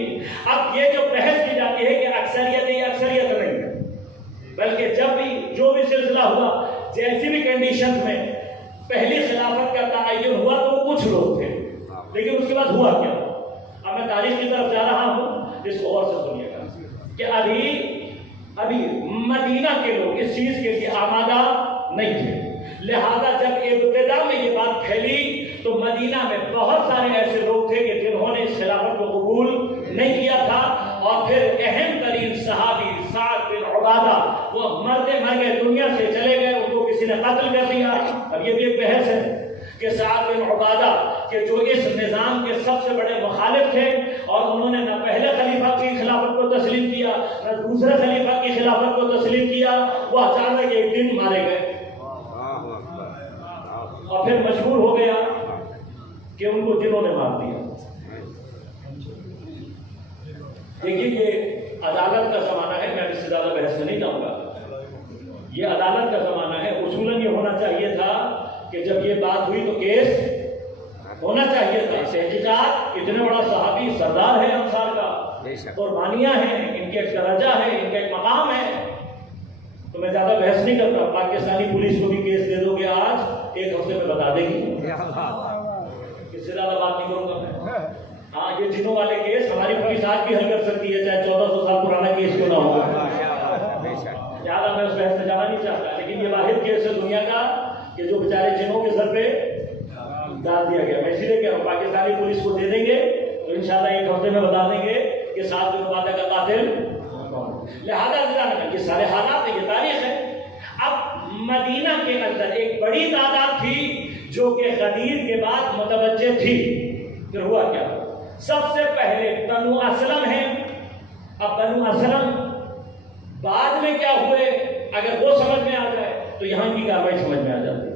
اب یہ جو بحث کی جاتی ہے کہ اکثریت یہ اکثریت نہیں ہے، بلکہ جب بھی جو بھی سلسلہ ہوا، جیسی بھی کنڈیشنز میں پہلی خلافت کا تعین ہوا تو وہ کچھ لوگ تھے، لیکن اس کے بعد ہوا کیا. اب میں تاریخ کی طرف جا رہا ہوں، اس کو اور سے سنیے گا کہ ابھی مدینہ کے لوگ اس چیز کے لیے آمادہ نہیں تھے. لہذا جب ابتدا میں یہ بات پھیلی تو مدینہ میں بہت سارے ایسے لوگ تھے کہ جنہوں نے اس خلافت کو قبول نہیں کیا تھا. اور پھر اہم ترین صحابی سعد بن عبادہ وہ مرتے مر گئے، دنیا سے چلے گئے، ان کو کسی نے قتل کر دیا. اب یہ بھی ایک بحث ہے کہ سعد بن عبادہ کہ جو اس نظام کے سب سے بڑے مخالف تھے، اور انہوں نے نہ پہلے خلیفہ کی خلافت کو تسلیم کیا نہ دوسرے خلیفہ کی خلافت کو تسلیم کیا، وہ اچانک ایک دن مارے گئے. اور پھر مشہور ہو گیا کہ ان کو جنہوں نے مار دیا. دیکھیے یہ عدالت کا زمانہ ہے، میں اس سے زیادہ بحث میں نہیں جاؤں گا. یہ عدالت کا زمانہ ہے. اصولاً یہ ہونا چاہیے تھا کہ جب یہ بات ہوئی تو کیس ہونا چاہیے تھا. تحقیقات، اتنے بڑا صحابی سردار ہے انصار کا، قربانیاں ہیں، ان کے ایک درجہ ہے، ان کا ایک مقام ہے. تو میں زیادہ بحث نہیں کرتا. پاکستانی پولیس کو بھی کیس دے دو گے آج، 1 ہفتے میں بتا دے گی. اس سے زیادہ بات نہیں کروں گا میں. ہاں یہ جنوں والے کیس ہماری پولیس آج بھی حل کر سکتی ہے، چاہے 1400 سال پرانا کیس کیوں نہ ہوگا. زیادہ میں اس بحث میں جانا نہیں چاہتا، لیکن یہ واحد کیس ہے دنیا کا کہ جو بیچارے جنوں کے سر پہ ڈال دیا گیا. میں اسی لیے کہہ رہا ہوں پاکستانی پولیس کو دے دیں گے تو انشاءاللہ 1 ہفتے میں بتا دیں گے کہ سعد بن عبادہ کا قاتل. لہذا یہ سارے حالات ہیں، یہ تاریخ ہے. اب مدینہ کے اندر ایک بڑی تعداد تھی جو کہ غدیر کے بعد متوجہ تھی. پھر ہوا کیا؟ سب سے پہلے بنو اسلم ہیں. اب بنو اسلم بعد میں کیا ہوئے اگر وہ سمجھ میں آ جائے تو یہاں کی کاروائی سمجھ میں آ جاتی ہے.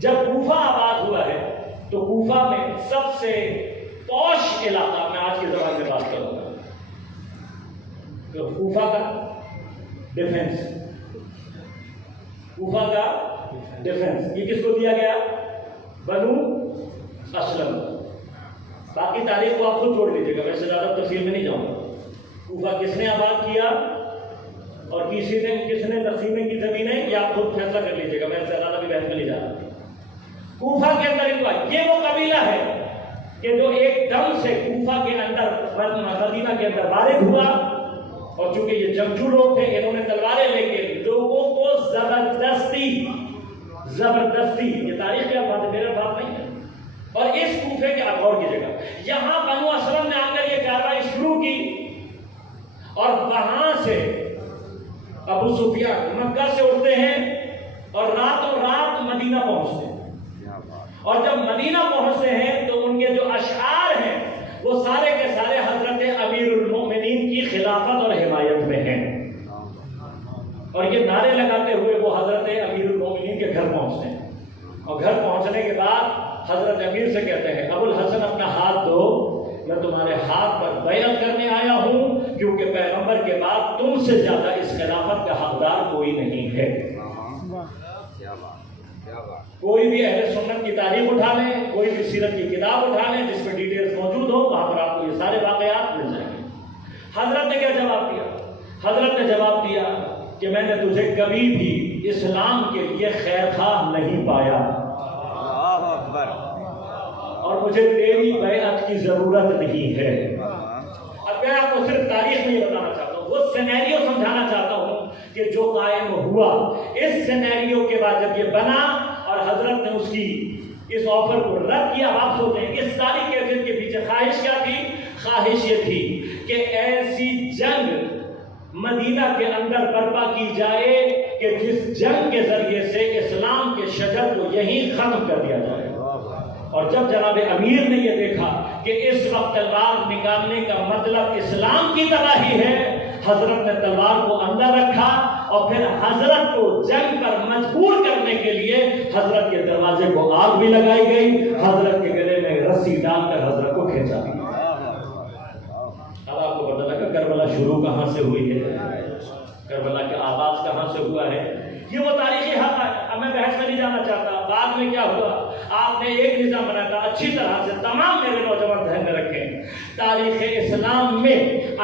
جب کوفہ آباد ہوا ہے تو کوفہ میں سب سے پوش علاقہ، میں آج کے زمانے میں بات کروں گا، تو کوفہ کا ڈیفنس، کوفہ کا ڈیفنس یہ کس کو دیا گیا؟ بنو اسلم. باقی تاریخ کو آپ خود چھوڑ لیجیے گا، میں سے زیادہ تفصیل میں نہیں جاؤں گا. کوفہ کس نے آباد کیا اور کس نے تقسیم کی زمینیں، یہ آپ خود فیصلہ کر لیجیے گا، میں سے زیادہ بھی بحث میں نہیں جا رہا. کوفہ کے اندر یہ وہ قبیلہ ہے کہ جو ایک دم سے کوفہ کے اندر مدینہ کے اندر وارد ہوا، اور چونکہ یہ جنگجو لوگ تھے انہوں نے تلواریں لے کے لوگوں کو زبردستی، یہ تاریخ کی بات ہے، میرے بات نہیں ہے. اور اس کوفے کے غور کیجیے گا، یہاں بنو اسلم نے آ کر یہ کارروائی شروع کی، اور وہاں سے ابو سفیان مکہ سے اٹھتے ہیں اور راتوں رات مدینہ پہنچتے ہیں. اور جب مدینہ پہنچتے ہیں تو ان کے جو اشعار ہیں وہ سارے کے سارے حضرت امیر المومنین کی خلافت اور حمایت میں ہیں. اور یہ نعرے لگاتے ہوئے وہ حضرت امیر المومنین کے گھر پہنچتے ہیں. اور گھر پہنچنے کے بعد حضرت امیر سے کہتے ہیں ابو الحسن اپنا ہاتھ دو، میں تمہارے ہاتھ پر بیعت کرنے آیا ہوں سے زیادہ اس خلافت کا حقدار کوئی نہیں ہے۔ کوئی بھی اہل سنت کی تاریخ اٹھا لیں، کوئی بھی سیرت کی کتاب اٹھا لیں جس میں ڈیٹیلز موجود ہو، وہاں پر آپ کو یہ سارے واقعات مل جائیں گے۔ حضرت نے کیا جواب دیا؟ حضرت نے جواب دیا کہ میں نے تجھے کبھی بھی اسلام کے لیے خیر خواہ نہیں پایا، اور مجھے تیری بیعت کی ضرورت نہیں ہے۔ اب میں آپ کو صرف تاریخ نہیں بتانا چاہتا ہوں، وہ سینیریو سمجھانا چاہتا ہوں کہ جو قائم ہوا اس سینیریو کے بعد جب یہ بنا اور حضرت نے اس کی اس آفر کو رد کیا۔ اب آپ سوچیں اس ساری کیفیت کے پیچھے خواہش کیا تھی؟ خواہش یہ تھی کہ ایسی جنگ مدینہ کے اندر برپا کی جائے کہ جس جنگ کے ذریعے سے اسلام کے شجر کو یہیں ختم کر دیا جائے۔ اور جب جناب امیر نے یہ دیکھا کہ اس وقت تلوار نکالنے کا مطلب اسلام کی تباہی ہے، حضرت نے تلوار کو اندر رکھا اور پھر حضرت کو جنگ پر مجبور کرنے کے لیے حضرت کے دروازے کو آگ بھی لگائی گئی، حضرت کے گلے میں رسی ڈال کر حضرت کو کھینچا گیا۔ اب آپ کو پتہ لگا کربلا شروع کہاں سے ہوئی ہے، کربلا کا آغاز کہاں سے ہوا ہے۔ یہ وہ تاریخی حق ہے۔ اب میں بحث میں نہیں جانا چاہتا بعد میں کیا ہوا۔ آپ نے ایک نظام بنایا تھا، اچھی طرح سے تمام میرے نوجوان ذہن میں رکھیں، تاریخ اسلام میں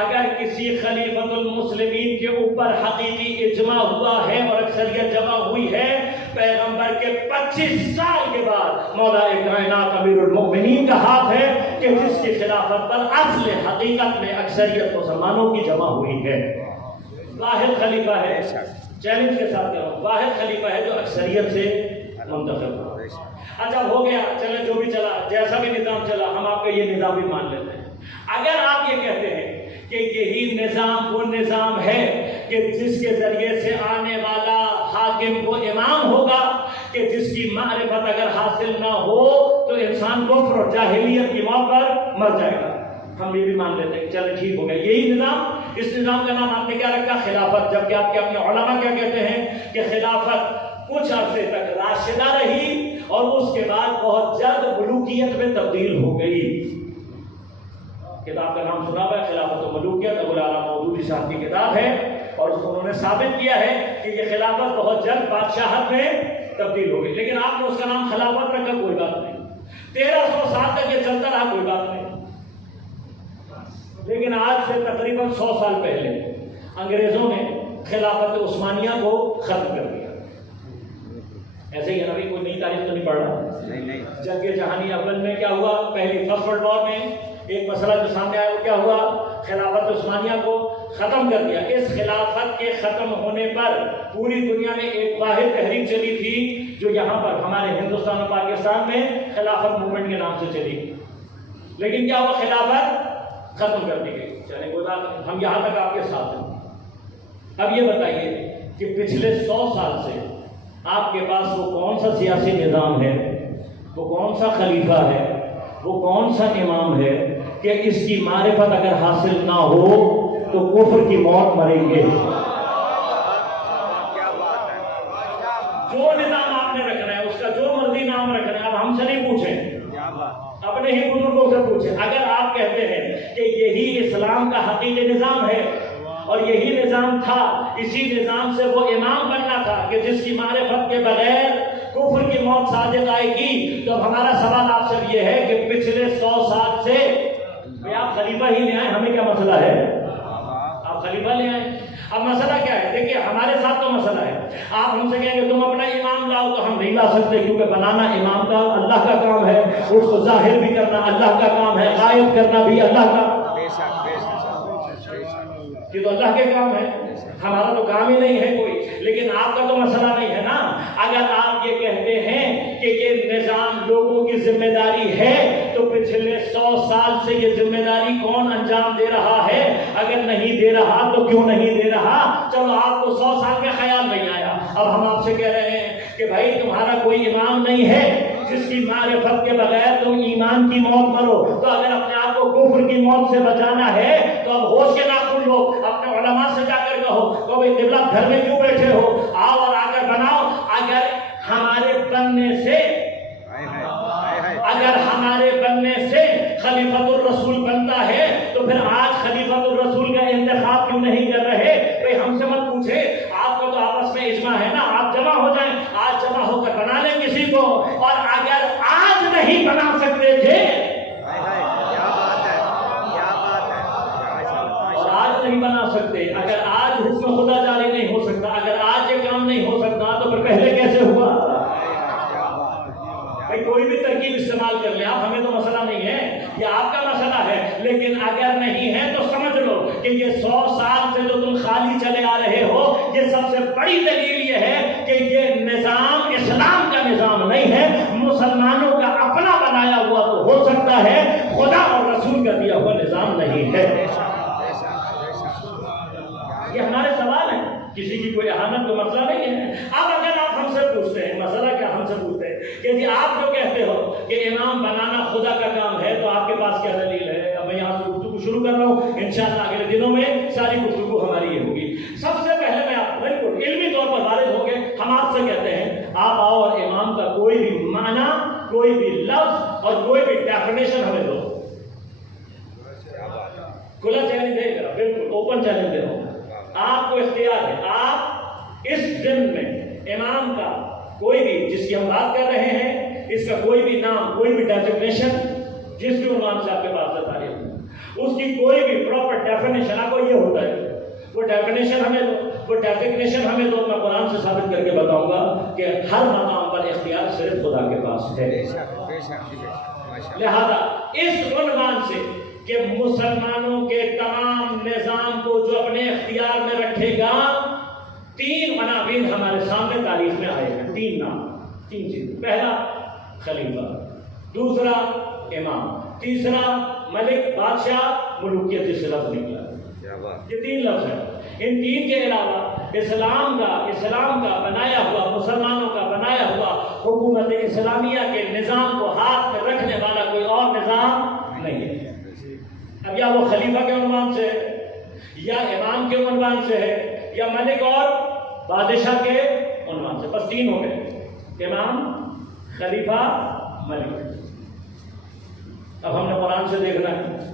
اگر کسی خلیفۃ المسلمین کے اوپر حقیقی اجماع ہوا ہے اور اکثریت جمع ہوئی ہے، پیغمبر کے 25 سال کے بعد مولا کائنات امیر المؤمنین کا ہاتھ ہے کہ جس کی خلافت پر اصل حقیقت میں اکثریت مسلمانوں کی جمع ہوئی ہے۔ واحد خلیفہ ہے، چیلنج کے ساتھ کہہ رہا ہوں، واحد خلیفہ ہے جو اکثریت سے منتخب ہوا۔ اچھا ہو گیا، چلے جو بھی چلا، جیسا بھی نظام چلا، ہم آپ کا یہ نظام بھی مان لیتے ہیں۔ اگر آپ یہ کہتے ہیں کہ یہی نظام وہ نظام ہے کہ جس کے ذریعے سے آنے والا حاکم کو امام ہوگا، کہ جس کی معرفت اگر حاصل نہ ہو تو انسان کفر اور جاہلیت کی موت پر مر جائے گا، ہم یہ بھی مان لیتے ہیں، چلے ٹھیک ہو گیا یہی نظام۔ اس نظام کا نام آپ نے کیا رکھا؟ خلافت، جبکہ آپ کے اپنے علماء کیا کہتے ہیں کہ خلافت کچھ عرصے تک راشدہ رہی اور اس کے بعد بہت جلد ملوکیت میں تبدیل ہو گئی۔ کتاب کا نام سنا ہوا ہے خلافت و ملوکیت، ابو الاعلیٰ مودودی صاحب کی کتاب ہے، اور اس کو انہوں نے ثابت کیا ہے کہ یہ خلافت بہت جلد بادشاہت میں تبدیل ہو گئی، لیکن آپ نے اس کا نام خلافت رکھا، کوئی بات نہیں، 1300 سال تک یہ چلتا رہا، کوئی بات نہیں۔ لیکن آج سے تقریباً 100 سال پہلے انگریزوں نے خلافت عثمانیہ کو ختم کر دیا۔ ایسے ہی ہے نا، کوئی نئی تاریخ تو نہیں پڑھ رہا۔ جنگ جہانی اول میں کیا ہوا؟ پہلی فرسٹ ورلڈ وار میں ایک مسئلہ جو سامنے آیا وہ کیا ہوا؟ خلافت عثمانیہ کو ختم کر دیا۔ اس خلافت کے ختم ہونے پر پوری دنیا میں ایک واحد تحریک چلی تھی جو یہاں پر ہمارے ہندوستان اور پاکستان میں خلافت موومنٹ کے نام سے چلی، لیکن کیا ہوا؟ خلافت ختم کر دی گئی۔ چلے کوئی بات نہیں، ہم یہاں تک آپ کے ساتھ ہیں۔ اب یہ بتائیے کہ پچھلے 100 سال سے آپ کے پاس وہ کون سا سیاسی نظام ہے، وہ کون سا خلیفہ ہے، وہ کون سا امام ہے کہ اس کی معرفت اگر حاصل نہ ہو تو کفر کی موت مریں گے؟ جو نظام آپ نے رکھنا ہے، اس کا جو مرضی نام رکھنا ہے، اب ہم سے نہیں پوچھیں، اپنے ہی بزرگوں سے پوچھیں۔ اگر آپ کہتے ہیں کہ یہی اسلام کا حقیقی نظام ہے اور یہی نظام تھا، اسی نظام سے وہ امام بننا تھا کہ جس کی معرفت کے بغیر کفر کی موت صادق آئے گی، تو ہمارا سوال آپ سے یہ ہے کہ پچھلے 100 سال سے آپ خلیفہ ہی لے آئے، ہمیں کیا مسئلہ ہے؟ آپ خلیفہ لے آئے۔ اب مسئلہ کیا ہے؟ دیکھیے ہمارے ساتھ تو مسئلہ ہے، آپ ہم سے کہیں گے تم اپنا امام لاؤ، تو ہم نہیں لا سکتے، کیونکہ بنانا امام کا اللہ کا کام ہے، اس کو ظاہر بھی کرنا اللہ کا کام ہے، غائب کرنا بھی اللہ کا، یہ تو اللہ کے کام ہے، ہمارا تو کام ہی نہیں ہے کوئی۔ لیکن آپ کا تو مسئلہ نہیں ہے نا۔ اگر آپ یہ کہتے ہیں کہ یہ نظام لوگوں کی ذمہ داری ہے، تو پچھلے 100 سال سے یہ ذمہ داری کون انجام دے رہا ہے؟ اگر نہیں دے رہا تو کیوں نہیں دے رہا؟ چلو آپ کو 100 سال میں خیال نہیں آیا، اب ہم آپ سے کہہ رہے ہیں کہ بھائی تمہارا کوئی امام نہیں ہے جس کی معرفت کے بغیر تم ایمان کی موت مرو، تو اگر اپنے آپ کو کفر کی موت سے بچانا ہے تو اب ہوش کے ناخن لو، اپنے علماء سے جا کر کہو کہ بھائی قبلہ گھر میں کیوں بیٹھے ہو، آؤ اور آ کر بناؤ۔ اگر ہمارے بننے سے خلیفۃ الرسول بنتا ہے تو پھر آج خلیفۃ الرسول کا انتخاب کیوں نہیں کر رہے؟ بھئی حال نہیں بنا سکتے. اگر آج حکم خدا جاری نہیں ہو سکتا, اگر آج یہ کام نہیں ہو سکتا تو پھر پہلے کیسے ہوا؟ بھائی کوئی بھی ترکیب استعمال کر لیں آپ, ہمیں تو مسئلہ نہیں ہے, یہ آپ کا مسئلہ ہے. لیکن اگر نہیں ہے تو سمجھ لو کہ یہ 100 سال سے جو تم خالی چلے آ رہے ہو, یہ سب سے بڑی دلیل یہ ہے کہ یہ نظام اسلام کا نظام نہیں ہے, مسلمانوں کا اپنا بنایا ہوا تو ہو سکتا ہے, خدا اور رسول کا دیا ہوا نظام نہیں ہے. یہ ہمارے سوال ہیں, کسی کی کوئی اہانت تو مسئلہ نہیں ہے. اب اگر آپ ہم سے پوچھتے ہیں, مسئلہ کیا ہم سے پوچھتے ہیں کہ جی آپ جو کہتے ہو کہ امام بنانا خدا کا کام ہے, تو آپ کے پاس کیا دلیل ہے؟ اب میں یہاں سے گفتگو شروع کر رہا ہوں, انشاءاللہ اگلے دنوں میں ساری گفتگو ہماری یہ ہوگی. سب سے پہلے میں آپ بالکل علمی طور پر وارد ہو گئے, ہم آپ سے کہتے ہیں آپ آؤ اور امام کا کوئی بھی معنی, کوئی بھی لفظ اور کوئی بھی ڈیفینیشن ہمیں دو. کھلا چیلنج دے گا, بالکل اوپن چیلنج دے رہا ہوں, آپ کو اختیار ہے. آپ اس ضمن میں امام کا کوئی بھی, جس کی ہم بات کر رہے ہیں, اس کا کوئی بھی نام, کوئی بھی ڈیزگنیشن, جس بھی عنوان سے آپ کے پاس ہے تاریخ میں, اس کی کوئی بھی پراپر ڈیفینیشن آپ کو یہ ہوتا ہے, وہ ڈیفینیشن ہمیں دو, وہ ڈیزگنیشن ہمیں دو. میں قرآن سے ثابت کر کے بتاؤں گا کہ ہر مقام پر اختیار صرف خدا کے پاس ہے. لہذا اس عنوان سے کہ مسلمانوں کے تمام نظام کو جو اپنے اختیار میں رکھے گا, 3 عناوین ہمارے سامنے تاریخ میں آئے ہیں, 3 نام, 3 چیزیں. پہلا خلیفہ, دوسرا امام, تیسرا ملک, بادشاہ, ملوکیت جس سے لفظ نکلا. یہ 3 لفظ ہیں. ان 3 کے علاوہ اسلام کا بنایا ہوا, مسلمانوں کا بنایا ہوا حکومت اسلامیہ کے نظام کو ہاتھ میں رکھنے والا کوئی اور نظام نہیں ہے. اب یا وہ خلیفہ کے عنوان سے ہے, یا امام کے عنوان سے ہے, یا ملک اور بادشاہ کے عنوان سے. بس 3 ہو گئے, امام, خلیفہ, ملک. اب ہم نے قرآن سے دیکھنا ہے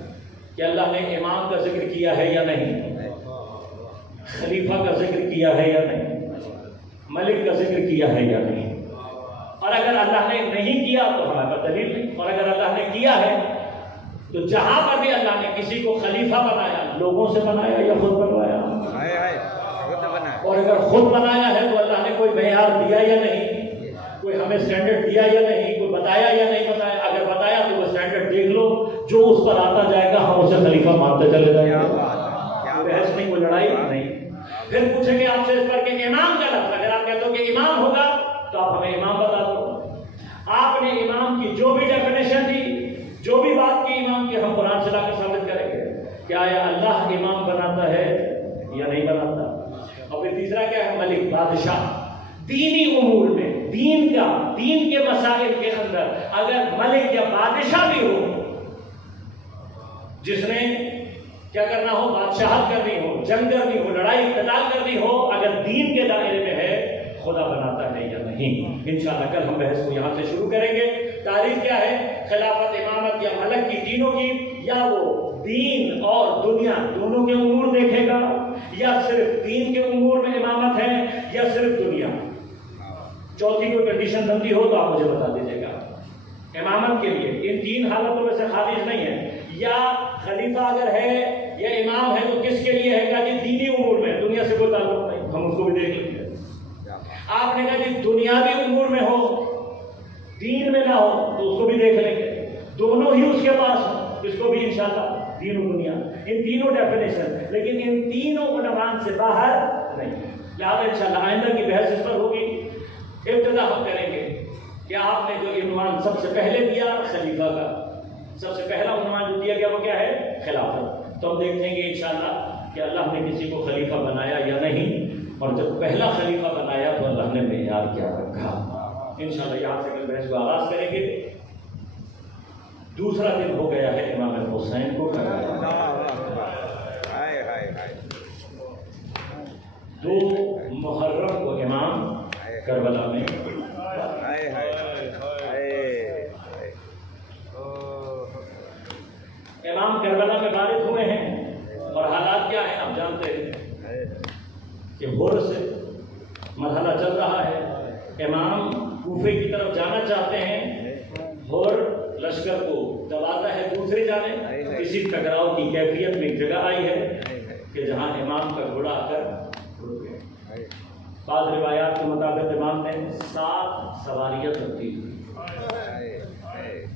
کہ اللہ نے امام کا ذکر کیا ہے یا نہیں, خلیفہ کا ذکر کیا ہے یا نہیں, ملک کا ذکر کیا ہے یا نہیں. اور اگر اللہ نے نہیں کیا تو ہمارے پاس دلیل نہیں, اور اگر اللہ نے کیا ہے تو جہاں پر بھی اللہ نے کسی کو خلیفہ بنایا, لوگوں سے بنایا یا خود بنوایا, اور اگر خود بنایا ہے تو اللہ نے کوئی معیار دیا یا نہیں, کوئی ہمیں اسٹینڈرڈ دیا یا نہیں, کوئی بتایا یا نہیں بتایا. اگر بتایا تو وہ اسٹینڈرڈ دیکھ لو, جو اس پر آتا جائے گا ہم اسے خلیفہ مانتے چلے جائیں گے. بحث نہیں, وہ لڑائی نہیں. پھر پوچھیں گے آپ سے اس پر کہ امام کا لفظ, اگر آپ کہتے ہو کہ امام ہوگا تو آپ ہمیں امام بتا دو. آپ نے امام کی جو بھی ڈیفینیشن دی, جو بھی بات کی امام کی, ہم قرآن سے لا کے ثابت کریں گے کہ آیا اللہ امام بناتا ہے یا نہیں بناتا. اور پھر تیسرا کیا ہے؟ ملک, بادشاہ. دینی امور میں, دین کے مسائل کے اندر اگر ملک یا بادشاہ بھی ہو, جس نے کیا کرنا ہو, بادشاہت کرنی ہو, جنگ کرنی ہو, لڑائی قتال کرنی ہو, اگر دین کے دائرے میں ہے, خدا بناتا ہے یا نہیں. انشاءاللہ کل ہم بحث کو یہاں سے شروع کریں گے. تاریخ کیا ہے؟ خلافت, امامت یا ملک کی تینوں کی, یا وہ دین اور دنیا دونوں کے امور دیکھے گا, یا صرف دین کے امور میں امامت ہے, یا صرف دنیا. چوتھی کوئی کنڈیشن بنتی ہو تو آپ مجھے بتا دیجیے گا. امامت کے لیے ان 3 حالتوں میں سے خارج نہیں ہے. یا خلیفہ اگر ہے یا امام ہے تو کس کے لیے ہے؟ کہا جی دینی امور میں, دنیا سے کوئی تعلق نہیں, ہم اس کو بھی دیکھ لیں گے. آپ نے کہا جی دنیاوی امور میں ہو, دین میں نہ ہو, تو اس کو بھی دیکھ لیں گے. دونوں ہی اس کے پاس ہوں, اس کو بھی انشاءاللہ دین و دنیا, ان تینوں ڈیفینیشن, لیکن ان تینوں عنوان سے باہر نہیں. لہٰذا انشاءاللہ آئندہ کی بحث اس پر ہوگی. ابتدا ہم کریں گے کہ آپ نے جو عنوان سب سے پہلے دیا خلیفہ کا, سب سے پہلا عنوان جو دیا گیا وہ کیا ہے؟ خلافت. تو ہم دیکھیں گے انشاءاللہ کہ اللہ نے کسی کو خلیفہ بنایا یا نہیں, اور جب پہلا خلیفہ بنایا تو اللہ نے معیار کیا رکھا. انشاءاللہ یہاں سے کل بحث کو آغاز کریں گے. دوسرا دن ہو گیا ہے امام حسین کو کربلا. 2 محرم کو امام کربلا میں امام کربلا میں وارد ہوئے ہیں. اور حالات کیا ہیں آپ جانتے ہیں کہ بھور سے مرحلہ چل رہا ہے. امام کوفے کی طرف جانا چاہتے ہیں, بھور لشکر کو دباتا ہے دوسری جانب. کسی ٹکراؤ کی کیفیت میں ایک جگہ آئی ہے کہ جہاں امام کا گھوڑا آ کر رک گیا۔ بعض روایات کے مطابق امام نے 7 سواریاں رکھی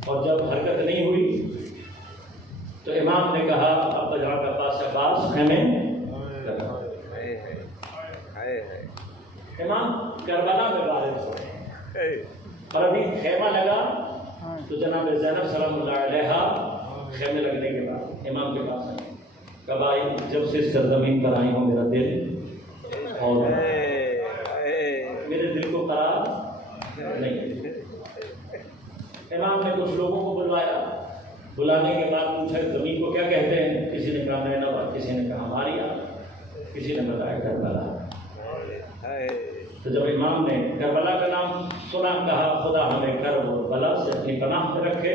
اور جب حرکت نہیں ہوئی تو امام نے کہا اب جہاں کا پاس عباس ہمیں امام کربلا میں وارث ہوئے اور ابھی خیمہ لگا تو جناب زینب سلام اللہ علیہ خیمے لگنے کے بعد امام کے پاس آئے، کب آئی؟ جب سے اس سرزمین پر آئی ہوں میرا دل اور میرے دل کو قرار نہیں۔ امام نے کچھ لوگوں کو بلوایا، بلانے کے بعد پوچھا زمین کو کیا کہتے ہیں؟ کسی نے کہا نینوا، کسی نے کہا ماریا، کسی نے بتایا کربلا۔ تو جب امام نے کربلا کا نام سنا کہا خدا ہمیں کربلا سے اپنی پناہ میں رکھے،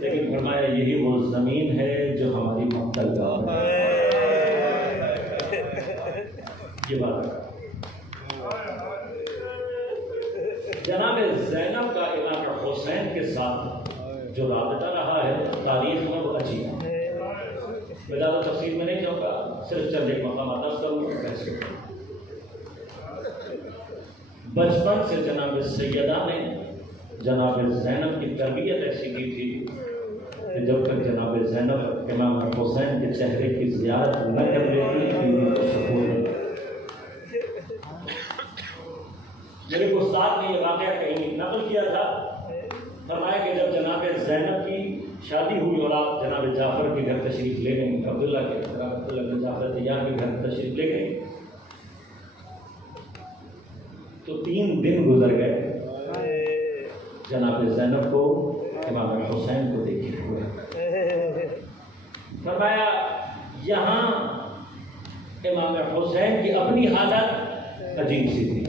لیکن فرمایا یہی وہ زمین ہے جو ہماری مقتل گاہ ہے۔ یہ بات جناب زینب کا امام حسین کے ساتھ جو رابطہ رہا ہے تاریخ میں وہ عجیب ہے۔ میں زیادہ تفصیل میں نہیں جاؤں گا، صرف چند ایک مقامات عرض کروں گا۔ بچپن سے جناب سیدہ نے جناب زینب کی تربیت ایسی کی تھی کہ جب تک جناب زینب امام حسین کے چہرے کی زیارت نہ کر لیتی بیوی کو سکون نہیں۔ میرے استاد نے یہ واقعہ کہیں نقل کیا تھا، فرمایا کہ جب جناب زینب کی شادی ہوئی اور آپ جناب جعفر کے گھر تشریف لے گئے، عبداللہ بن جعفر طیار کے گھر تشریف لے گئے، تو 3 دن گزر گئے جناب زینب کو امام حسین کو دیکھے ہوئے۔ فرمایا یہاں امام حسین کی اپنی حالت عجیب سی تھی،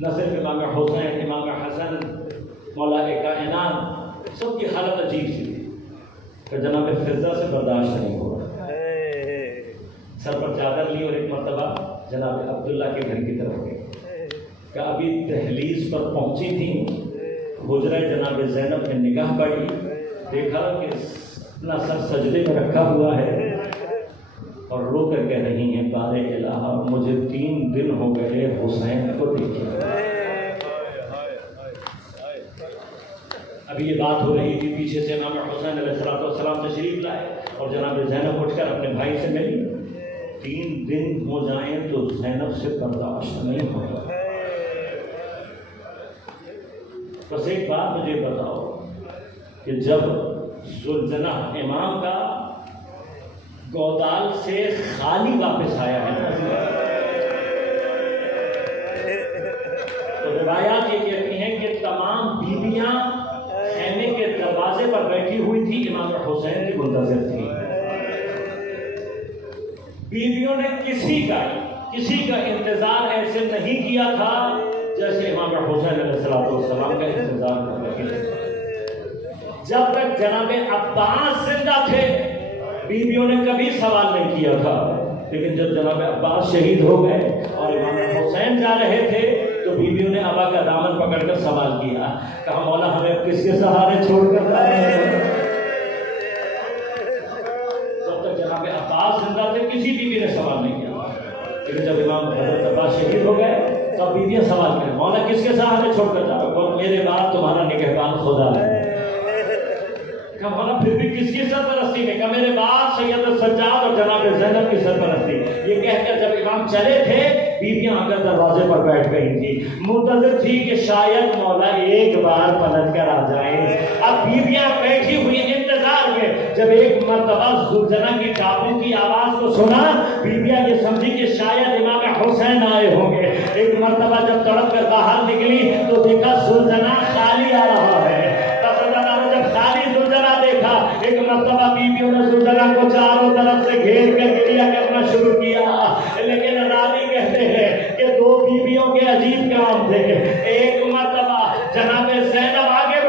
نہ صرف امام حسین، امام حسن، مولا کائنات، سب کی حالت عجیب سی تھی کہ جناب فضا سے برداشت نہیں ہوا۔ سر پر چادر لی اور ایک مرتبہ جناب عبداللہ کے گھر کی طرف گئے کہ ابھی دہلیز پر پہنچی تھیں، حجرہ جناب زینب نے نگاہ پڑی، دیکھا کہ اپنا سر سجدے میں رکھا ہوا ہے اور رو کر کہہ رہی ہیں بار الہ مجھے 3 دن ہو گئے حسین کو دیکھے۔ ابھی یہ بات ہو رہی تھی، پیچھے سے امام حسین علیہ السلام تشریف لائے اور جناب زینب اٹھ کر اپنے بھائی سے ملی۔ 3 دن ہو جائیں تو زینب سے برداشت نہیں ہوگا۔ بس ایک بات مجھے بتاؤ کہ جب ذوالجناح امام کا گودال سے خالی واپس آیا ہے نا، تو روایات یہ کہتی ہیں کہ تمام بیویاں خیمے کے دروازے پر بیٹھی ہوئی تھی، امام حسین کی منتظر تھی۔ بیویوں نے کسی کا انتظار ایسے نہیں کیا تھا جیسے امام حسین علیہ السلام کا انتظار کر رہے تھے۔ جب تک جناب عباس زندہ تھے بیویوں نے کبھی سوال نہیں کیا تھا، لیکن جب جناب عباس شہید ہو گئے اور امام حسین جا رہے تھے تو بیویوں نے ابا کا دامن پکڑ کر سوال کیا، کہا مولا ہمیں کس کے سہارے چھوڑ کر جا رہے ہیں؟ جب تک جناب عباس زندہ تھے کسی بیوی نے سوال نہیں کیا، لیکن جب امام حضرت عباس شہید ہو گئے تب بیویاں سوال کریں مولا کس کے سہارے چھوڑ کر جا رہے ہو؟ میرے بعد تمہارا نگہبان خدا ہے۔ کہا مولا پھر بھی کس کی سرپرستی میں؟ کہا میرے بعد سید السجاد اور جناب زینب کی سرپرستی۔ یہ کہہ کر جب امام چلے تھے بیویاں آ کر دروازے پر بیٹھ گئی تھی، منتظر تھی کہ شاید مولا ایک بار پلٹ کر آ جائیں۔ اب بیویاں بیٹھی ہوئی انتظار میں، جب ایک مرتبہ ذوالجناح کی ٹاپو کی آواز کو سنا بیویاں یہ سمجھی کہ شاید امام حسین آئے ہوں گے۔ ایک مرتبہ جب تڑپ کر باہر نکلی تو دیکھا ذوالجناح خالی آ رہا ہے۔ جب خالی ذوالجناح دیکھا ایک مرتبہ بیویوں نے ذوالجناح کو چاروں طرف سے گھیر کر گریا کرنا شروع کیا، لیکن راوی کہتے ہیں کہ 2 بیویوں کے عجیب کام تھے۔ ایک مرتبہ جناب زینب آگے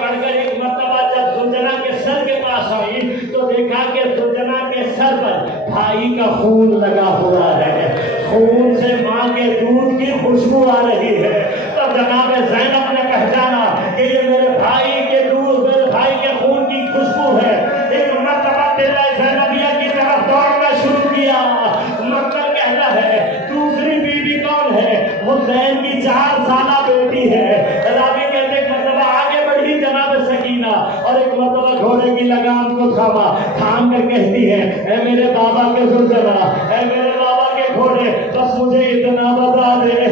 بڑھ کر ایک مرتبہ جب ذوالجناح کے سر کے پاس آئی تو دیکھا کہ ذوالجناح کے سر پر بھائی کا خون لگا ہوا ہے، خون سے ماں کے دودھ کی خوشبو آ رہی ہے۔ تو جناب زینب نے پہچانا کہ یہ میرے بھائی کے دودھ، میرے بھائی کے خون کی خوشبو ہے۔ ایک مرتبہ زینب گھوڑے کی لگام کو تھاما، تھام کر کہتی ہے اے میرے بابا کے زلزلہ، اے میرے بابا کے گھوڑے، بس مجھے اتنا بتا دے،